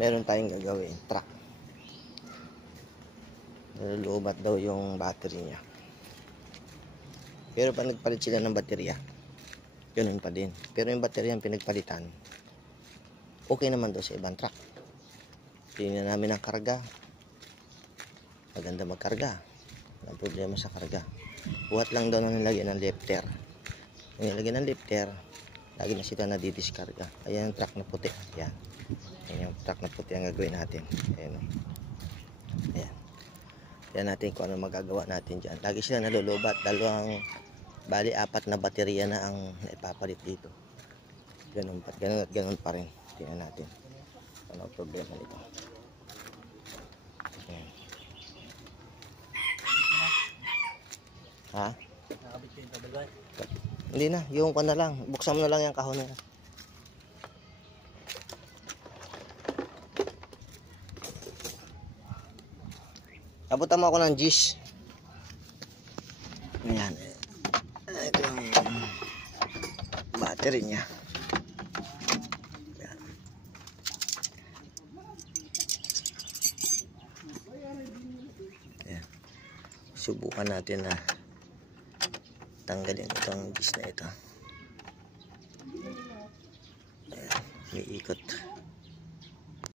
meron tayong gagawin truck. Nalulubat daw yung battery niya. Pero pag nagpalit sila ng baterya, ganun pa din. Pero yung baterya yung pinagpalitan, okay naman daw sa ibang truck. Tingnan namin ang karga. Maganda magkarga. Walang problema sa karga. Buhat lang daw na nilagyan ng lifter. Yung nilagyan ng lifter, lagi na sila nadidiskarga. Ayan yung truck na puti. Ayan. Ayan yung truck na puti ang gagawin natin. Ayan. Ayan. Ayan natin kung ano magagawa natin dyan. Lagi sila nalulubat. Bali 4 na baterya na ang naipapalit dito. Ganun at ganun pa rin. Tingnan natin. Ano ang problema nito. Ayan. Ha? Nakabit yung kabal. Hindi na, yung pa na lang. Buksan mo na lang yung kahon nila. Abutan mo ako ng gis. Ayan. Ito yung battery niya. Ayan. Ayan. Subukan natin na tanggalin itong gis na ito. Ayan, may ikot.